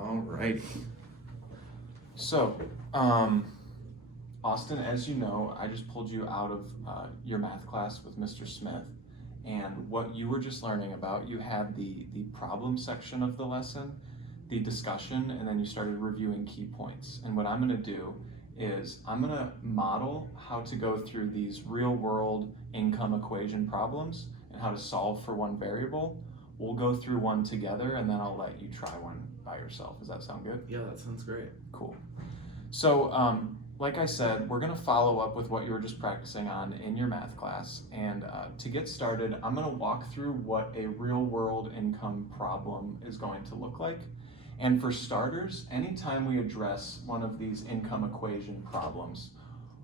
Alrighty. So, Austin, as you know, I just pulled you out of your math class with Mr. Smith, and what you were just learning about, you had the problem section of the lesson, the discussion, and then you started reviewing key points. And what I'm going to do is I'm going to model how to go through these real-world income equation problems and how to solve for one variable. We'll go through one together, and then I'll let you try one by yourself. Does that sound good? Yeah, that sounds great. Cool. So, like I said, we're going to follow up with what you were just practicing on in your math class. And to get started, I'm going to walk through what a real-world income problem is going to look like. And for starters, anytime we address one of these income equation problems,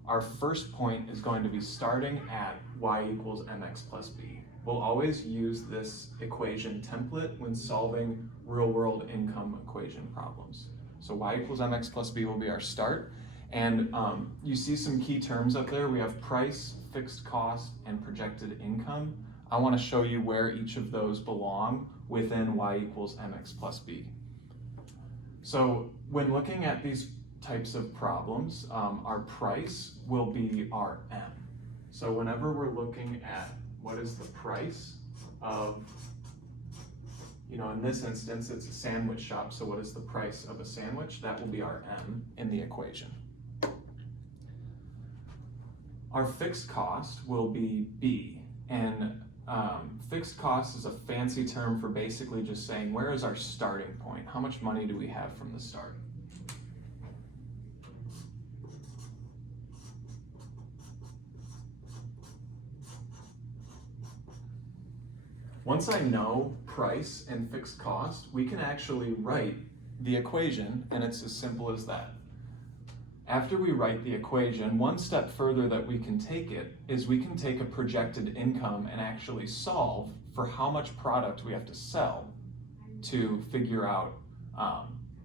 our first point is going to be starting at y equals mx plus b. We'll always use this equation template when solving real-world income equation problems. So y equals mx plus b will be our start. And you see some key terms up there. We have price, fixed cost, and projected income. I want to show you where each of those belong within y equals mx plus b. So when looking at these types of problems, our price will be our m. So whenever we're looking at what is the price of, in this instance, it's a sandwich shop, so what is the price of a sandwich? That will be our m in the equation. Our fixed cost will be b, and fixed cost is a fancy term for basically just saying where is our starting point? How much money do we have from the start? Once I know price and fixed cost, we can actually write the equation, and it's as simple as that. After we write the equation, one step further that we can take it is we can take a projected income and actually solve for how much product we have to sell to figure out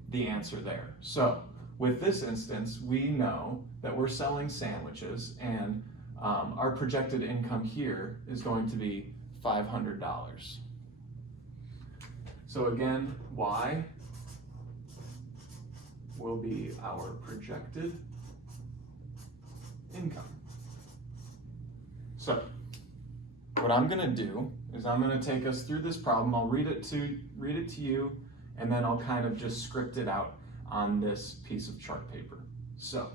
the answer there. So with this instance, we know that we're selling sandwiches, and our projected income here is going to be $500. So again, y will be our projected income. So what I'm going to do is I'm going to take us through this problem. I'll read it to you, and then I'll kind of just script it out on this piece of chart paper. So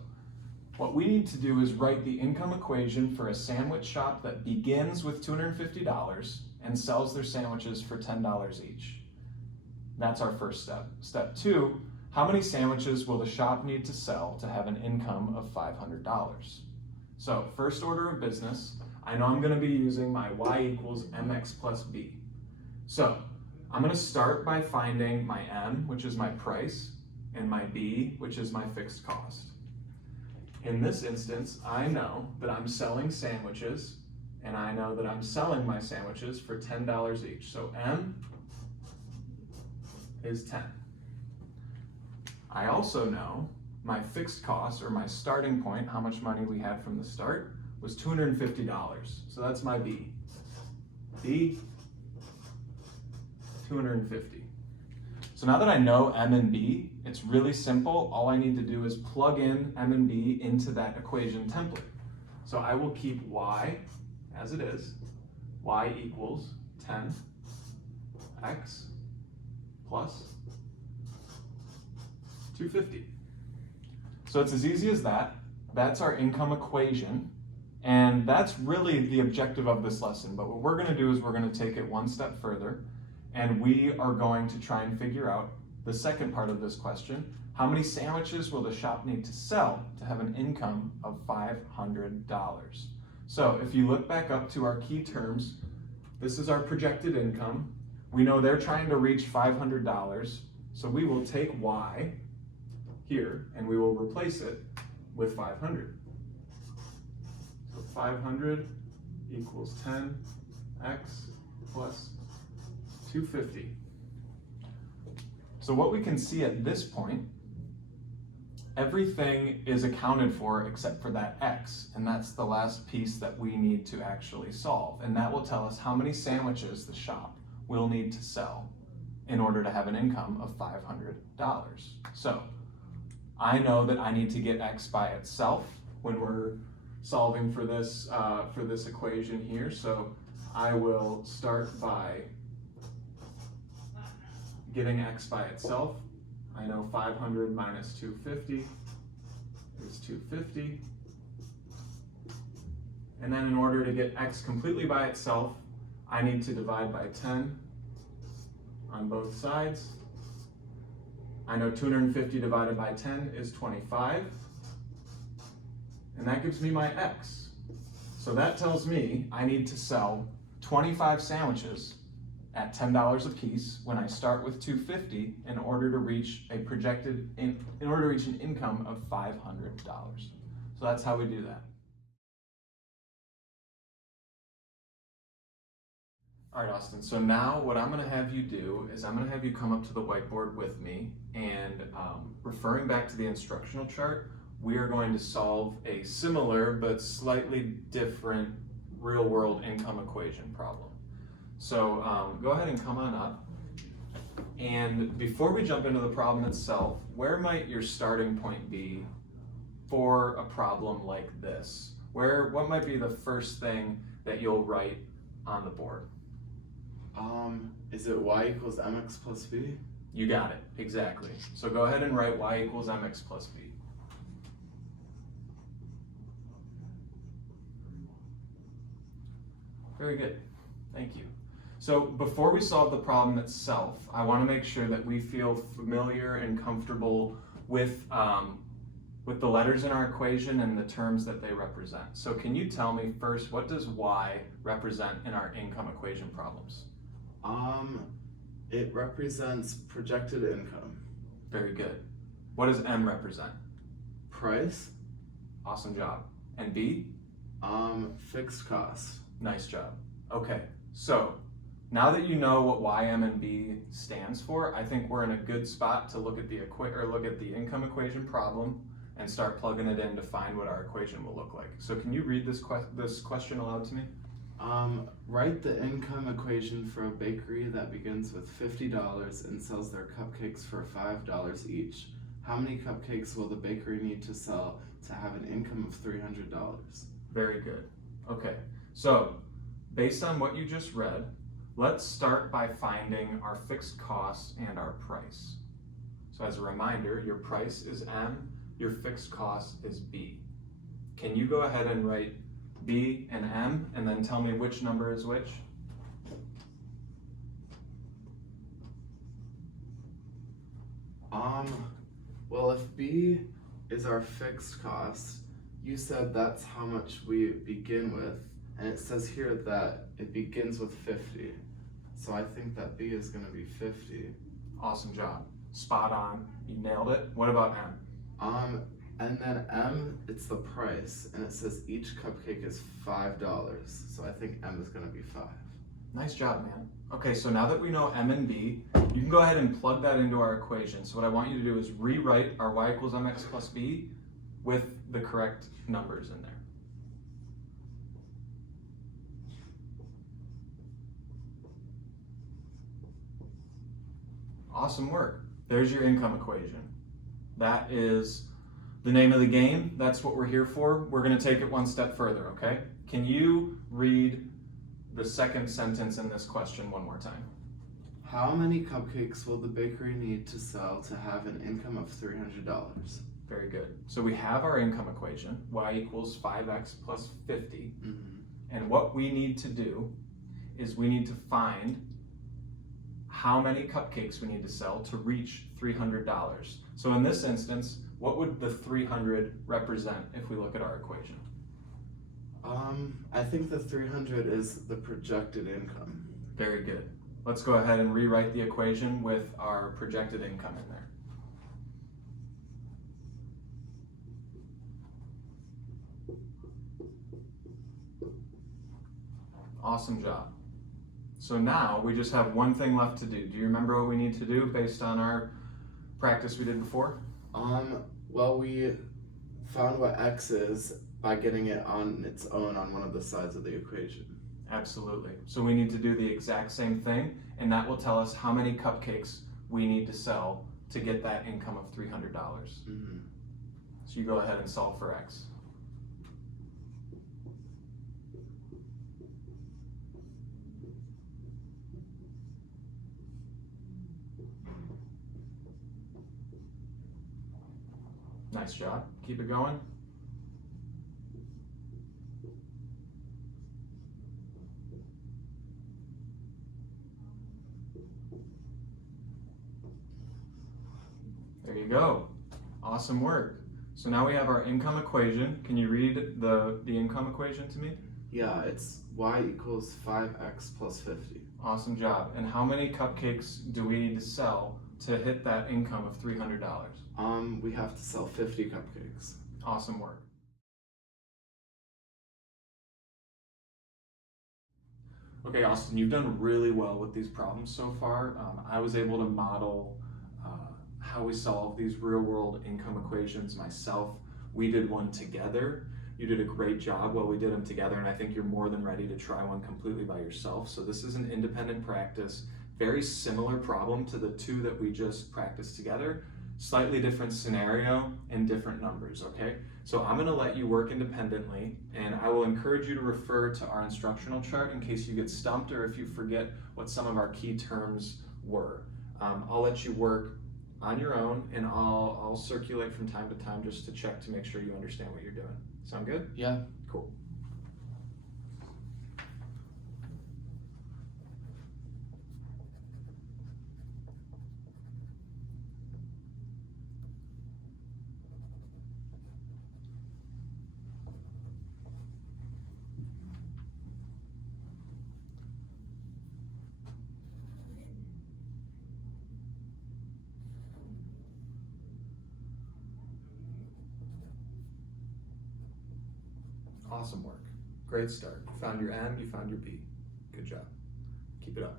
what we need to do is write the income equation for a sandwich shop that begins with $250 and sells their sandwiches for $10 each. That's our first step. Step 2, how many sandwiches will the shop need to sell to have an income of $500? So first order of business, I know I'm going to be using my y equals mx plus b. So I'm going to start by finding my m, which is my price, and my b, which is my fixed cost. In this instance, I know that I'm selling sandwiches, and I know that I'm selling my sandwiches for $10 each. So m is 10. I also know my fixed cost, or my starting point, how much money we had from the start, was $250. So that's my b. b, 250. So now that I know m and b, it's really simple. All I need to do is plug in m and b into that equation template. So I will keep y as it is. Y equals 10x plus 250. So it's as easy as that. That's our income equation. And that's really the objective of this lesson. But what we're going to do is we're going to take it one step further, and we are going to try and figure out the second part of this question. How many sandwiches will the shop need to sell to have an income of $500? So if you look back up to our key terms, this is our projected income. We know they're trying to reach $500. So we will take y here, and we will replace it with 500. So 500 equals 10x plus 250. So what we can see at this point, everything is accounted for except for that x, and that's the last piece that we need to actually solve. And that will tell us how many sandwiches the shop will need to sell in order to have an income of $500. So I know that I need to get x by itself when we're solving for this equation here. So I will start by getting x by itself. I know 500 minus 250 is 250. And then in order to get x completely by itself, I need to divide by 10 on both sides. I know 250 divided by 10 is 25. And that gives me my x. So that tells me I need to sell 25 sandwiches at $10 a piece when I start with 250 in order to reach an income of $500. So that's how we do that. All right, Austin, so now what I'm gonna have you do is I'm gonna have you come up to the whiteboard with me, and referring back to the instructional chart, we are going to solve a similar but slightly different real-world income equation problem. So go ahead and come on up. And before we jump into the problem itself, where might your starting point be for a problem like this? What might be the first thing that you'll write on the board? Is it y equals mx plus b? You got it, exactly. So go ahead and write y equals mx plus b. Very good, thank you. So before we solve the problem itself, I want to make sure that we feel familiar and comfortable with the letters in our equation and the terms that they represent. So can you tell me first, what does y represent in our income equation problems? It represents projected income. Very good. What does m represent? Price. Awesome job. And b? Fixed cost. Nice job. Okay, so now that you know what y, m, and b stands for, I think we're in a good spot to look at the income equation problem and start plugging it in to find what our equation will look like. So can you read this question aloud to me? Write the income equation for a bakery that begins with $50 and sells their cupcakes for $5 each. How many cupcakes will the bakery need to sell to have an income of $300? Very good. Okay, so based on what you just read, let's start by finding our fixed costs and our price. So as a reminder, your price is M, your fixed cost is B. Can you go ahead and write B and M and then tell me which number is which? Well, if B is our fixed cost, you said that's how much we begin with, and it says here that it begins with 50. So I think that B is gonna be 50. Awesome job. Spot on. You nailed it. What about M? And then M, it's the price, and it says each cupcake is $5. So I think M is gonna be 5. Nice job, man. Okay, so now that we know M and B, you can go ahead and plug that into our equation. So what I want you to do is rewrite our y equals mx plus b with the correct numbers in there. Awesome work. There's your income equation. That is the name of the game. That's what we're here for. We're going to take it one step further, okay? Can you read the second sentence in this question one more time? How many cupcakes will the bakery need to sell to have an income of $300? Very good. So we have our income equation, y equals 5x plus 50. And what we need to do is we need to find how many cupcakes we need to sell to reach $300. So in this instance, what would the 300 represent if we look at our equation? I think the 300 is the projected income. Very good. Let's go ahead and rewrite the equation with our projected income in there. Awesome job. So now we just have one thing left to do. Do you remember what we need to do based on our practice we did before? Well, we found what x is by getting it on its own on one of the sides of the equation. Absolutely. So we need to do the exact same thing, and that will tell us how many cupcakes we need to sell to get that income of $300. Mm-hmm. So you go ahead and solve for X. Nice job. Keep it going. There you go. Awesome work. So now we have our income equation. Can you read the income equation to me? Yeah, it's y equals 5x plus 50. Awesome job. And how many cupcakes do we need to sell to hit that income of $300? We have to sell 50 cupcakes. Awesome work. Okay, Austin, you've done really well with these problems so far. I was able to model how we solve these real world income equations myself. We did one together. You did a great job while we did them together, and I think you're more than ready to try one completely by yourself. So this is an independent practice, very similar problem to the two that we just practiced together, slightly different scenario and different numbers, okay? So I'm gonna let you work independently, and I will encourage you to refer to our instructional chart in case you get stumped or if you forget what some of our key terms were. I'll let you work on your own, and I'll circulate from time to time just to check to make sure you understand what you're doing. Sound good? Yeah. Cool. Awesome work. Great start. You found your M, you found your B. Good job. Keep it up.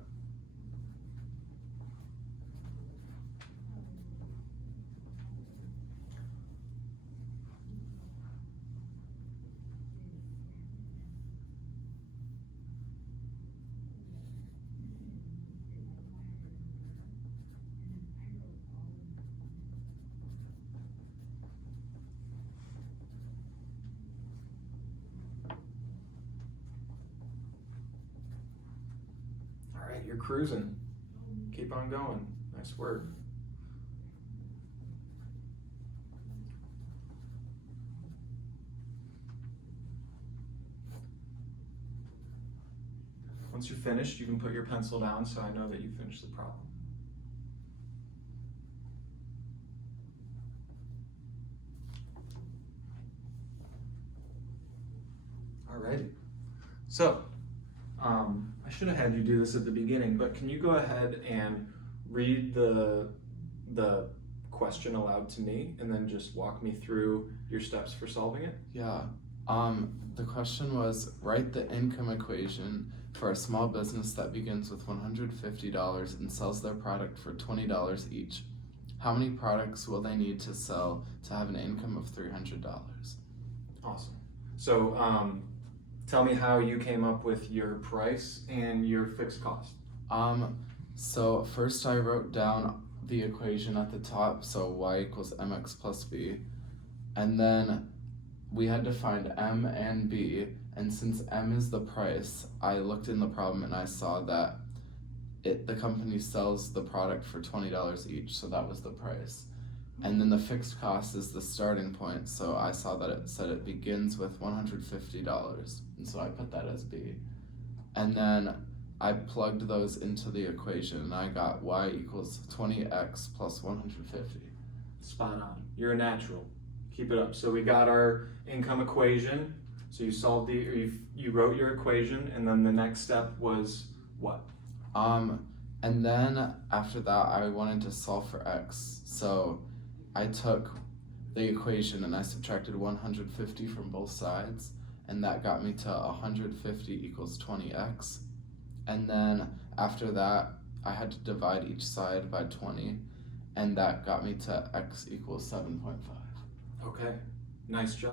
All right, you're cruising. Keep on going. Nice work. Once you're finished, you can put your pencil down so I know that you finished the problem. Alrighty. So, I should have had you do this at the beginning, but can you go ahead and read the question aloud to me and then just walk me through your steps for solving it? Yeah. The question was, write the income equation for a small business that begins with $150 and sells their product for $20 each. How many products will they need to sell to have an income of $300? Awesome. So, tell me how you came up with your price and your fixed cost. So first I wrote down the equation at the top, so y equals mx plus b, and then we had to find m and b, and since m is the price, I looked in the problem and I saw that the company sells the product for $20 each, so that was the price. And then the fixed cost is the starting point, so I saw that it said it begins with $150, and so I put that as b. And then I plugged those into the equation and I got y equals 20x plus 150. Spot on. You're a natural. Keep it up. So we got our income equation. So you solved you wrote your equation, and then the next step was what? And then after that I wanted to solve for x. So I took the equation and I subtracted 150 from both sides, and that got me to 150 equals 20x. And then after that, I had to divide each side by 20, and that got me to x equals 7.5. Okay, nice job.